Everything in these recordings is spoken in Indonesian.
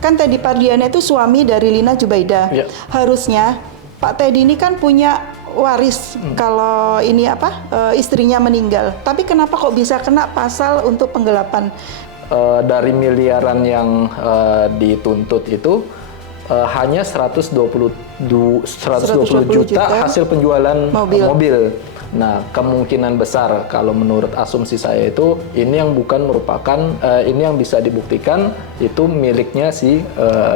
kan Teddy Pardiana itu suami dari Lina Jubaida. Ya. Harusnya Pak Teddy ini kan punya waris kalau ini istrinya meninggal. Tapi kenapa kok bisa kena pasal untuk penggelapan? Dari miliaran yang dituntut itu hanya 120 juta hasil penjualan mobil. Nah, kemungkinan besar kalau menurut asumsi saya itu ini yang bukan merupakan ini yang bisa dibuktikan itu miliknya si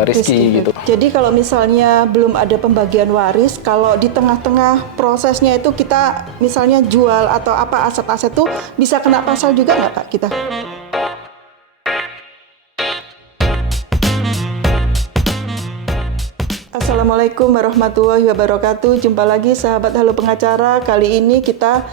Rizky gitu. Jadi kalau misalnya belum ada pembagian waris, kalau di tengah-tengah prosesnya itu kita misalnya jual atau apa aset-aset itu bisa kena pasal juga nggak Pak kita? Assalamualaikum warahmatullahi wabarakatuh. Jumpa lagi sahabat Halo Pengacara. Kali ini kita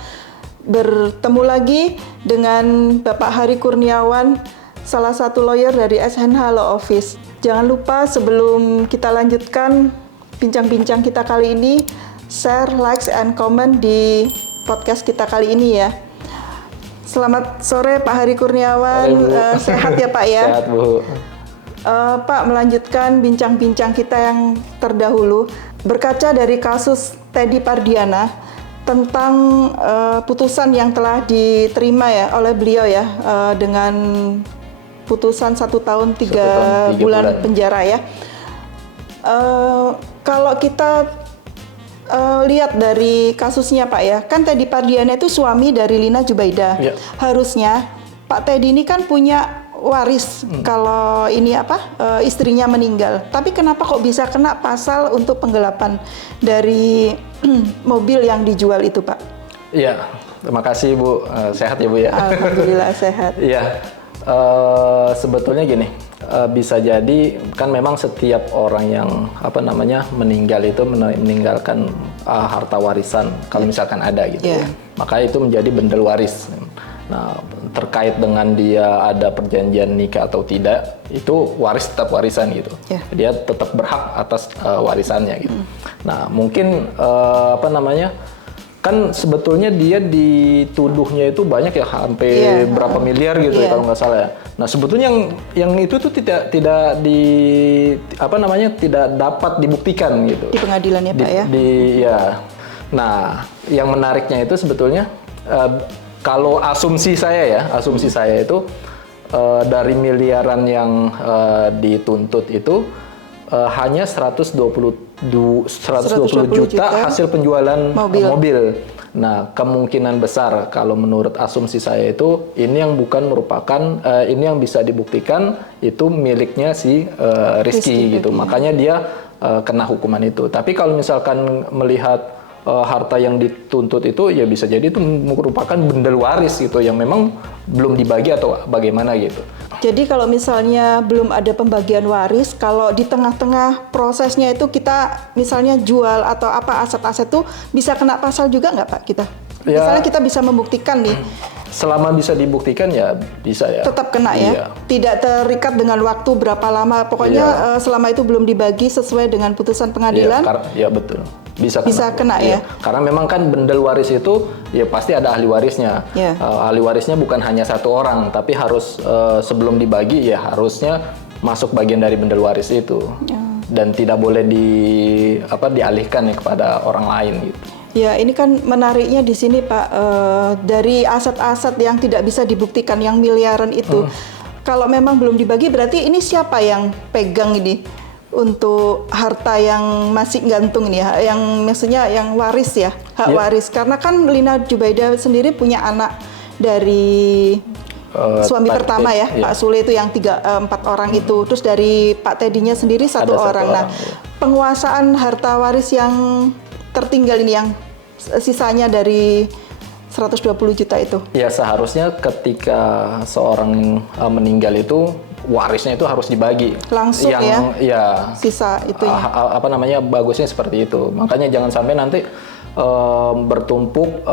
bertemu lagi dengan Bapak Hari Kurniawan, salah satu lawyer dari SNH Law Office. Jangan lupa sebelum kita lanjutkan bincang-bincang kita kali ini, share, like, and comment di podcast kita kali ini ya. Selamat sore Pak Hari Kurniawan. Sehat ya Pak ya? Sehat Bu. Pak, melanjutkan bincang-bincang kita yang terdahulu, berkaca dari kasus Teddy Pardiana tentang putusan yang telah diterima ya oleh beliau ya, dengan putusan 1 tahun 3 bulan penjara ya. Kalau kita lihat dari kasusnya Pak ya, kan Teddy Pardiana itu suami dari Lina Jubaida. Ya. Harusnya Pak Teddy ini kan punya waris kalau ini istrinya meninggal. Tapi kenapa kok bisa kena pasal untuk penggelapan dari mobil yang dijual itu Pak? Iya, terima kasih Bu. Sehat ya Bu ya? Alhamdulillah sehat. Iya, sebetulnya gini, bisa jadi kan memang setiap orang yang meninggal itu meninggalkan harta warisan kalau misalkan ada gitu. Yeah. Maka itu menjadi bendel waris. Nah, terkait dengan dia ada perjanjian nikah atau tidak, itu waris tetap warisan gitu. Yeah. Dia tetap berhak atas warisannya gitu. Nah, mungkin kan sebetulnya dia dituduhnya itu banyak ya, hampir berapa miliar gitu ya kalau nggak salah ya. Nah, sebetulnya yang itu tuh tidak tidak dapat dibuktikan gitu. Di pengadilan ya Pak ya? Nah, yang menariknya itu sebetulnya kalau asumsi saya itu dari miliaran yang dituntut itu hanya 120 juta hasil penjualan mobil. Nah, kemungkinan besar kalau menurut asumsi saya itu ini yang bukan merupakan ini yang bisa dibuktikan itu miliknya si Rizky gitu. Makanya dia kena hukuman itu. Tapi kalau misalkan melihat harta yang dituntut itu ya bisa jadi itu merupakan bendel waris gitu yang memang belum dibagi atau bagaimana gitu. Jadi kalau misalnya belum ada pembagian waris, kalau di tengah-tengah prosesnya itu kita misalnya jual atau apa aset-aset itu bisa kena pasal juga nggak Pak kita? Ya, misalnya kita bisa membuktikan nih. Selama bisa dibuktikan ya bisa ya. Tetap kena ya? Iya. Tidak terikat dengan waktu berapa lama, pokoknya selama itu belum dibagi sesuai dengan putusan pengadilan. Iya betul. Bisa kena ya. Karena memang kan bendel waris itu ya pasti ada ahli warisnya. Ahli warisnya bukan hanya satu orang, tapi harus sebelum dibagi ya harusnya masuk bagian dari bendel waris itu. Dan tidak boleh dialihkan ya kepada orang lain gitu. Ya, ini kan menariknya di sini Pak, dari aset-aset yang tidak bisa dibuktikan yang miliaran itu. Kalau memang belum dibagi berarti ini siapa yang pegang ini untuk harta yang masih gantung ini ya, yang maksudnya yang waris ya, hak waris. Karena kan Lina Jubaida sendiri punya anak dari suami pertama ya, Pak Sule itu yang 4 orang itu. Terus dari Pak Teddy-nya sendiri satu orang. Nah, penguasaan harta waris yang tertinggal ini yang sisanya dari 120 juta itu. Ya, seharusnya ketika seorang meninggal itu warisnya itu harus dibagi langsung sisa itu bagusnya seperti itu. Makanya jangan sampai nanti bertumpuk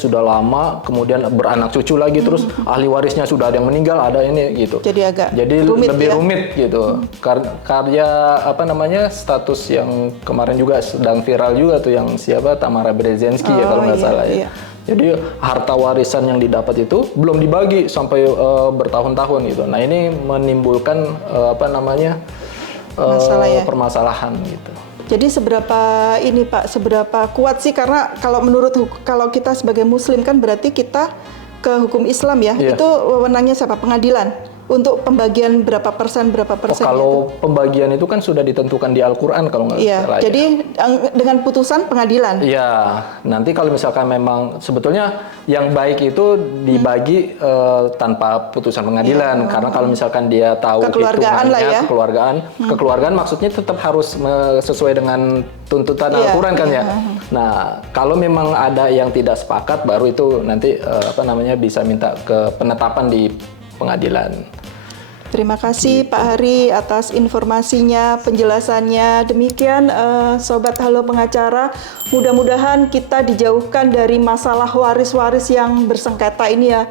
sudah lama kemudian beranak cucu lagi terus ahli warisnya sudah ada yang meninggal, ada ini gitu. Jadi lebih rumit gitu. Karya status yang kemarin juga sedang viral juga tuh yang Tamara Brzezinski ya kalau nggak salah ya. Jadi harta warisan yang didapat itu belum dibagi sampai bertahun-tahun gitu. Nah, ini menimbulkan Masalah ya. permasalahan gitu. Jadi seberapa ini Pak, seberapa kuat sih, karena kalau menurut kalau kita sebagai Muslim kan berarti kita ke hukum Islam ya, Iya. itu wewenangnya siapa? Pengadilan untuk pembagian berapa persen Kalau pembagian itu kan sudah ditentukan di Al-Quran kalau nggak Iya, salah. jadi dengan putusan pengadilan. Iya, nanti kalau misalkan memang sebetulnya yang baik itu dibagi tanpa putusan pengadilan, karena kalau misalkan dia tahu Kekeluargaan lah ya. kekeluargaan maksudnya tetap harus sesuai dengan tuntutan Iya, Al-Quran kan ya. Nah, kalau memang ada yang tidak sepakat, baru itu nanti bisa minta ke penetapan di pengadilan. Terima kasih Pak Hari atas informasinya, penjelasannya. Demikian Sobat Halo Pengacara, mudah-mudahan kita dijauhkan dari masalah waris-waris yang bersengketa ini ya.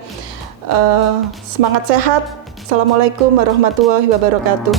Semangat sehat. Assalamualaikum warahmatullahi wabarakatuh.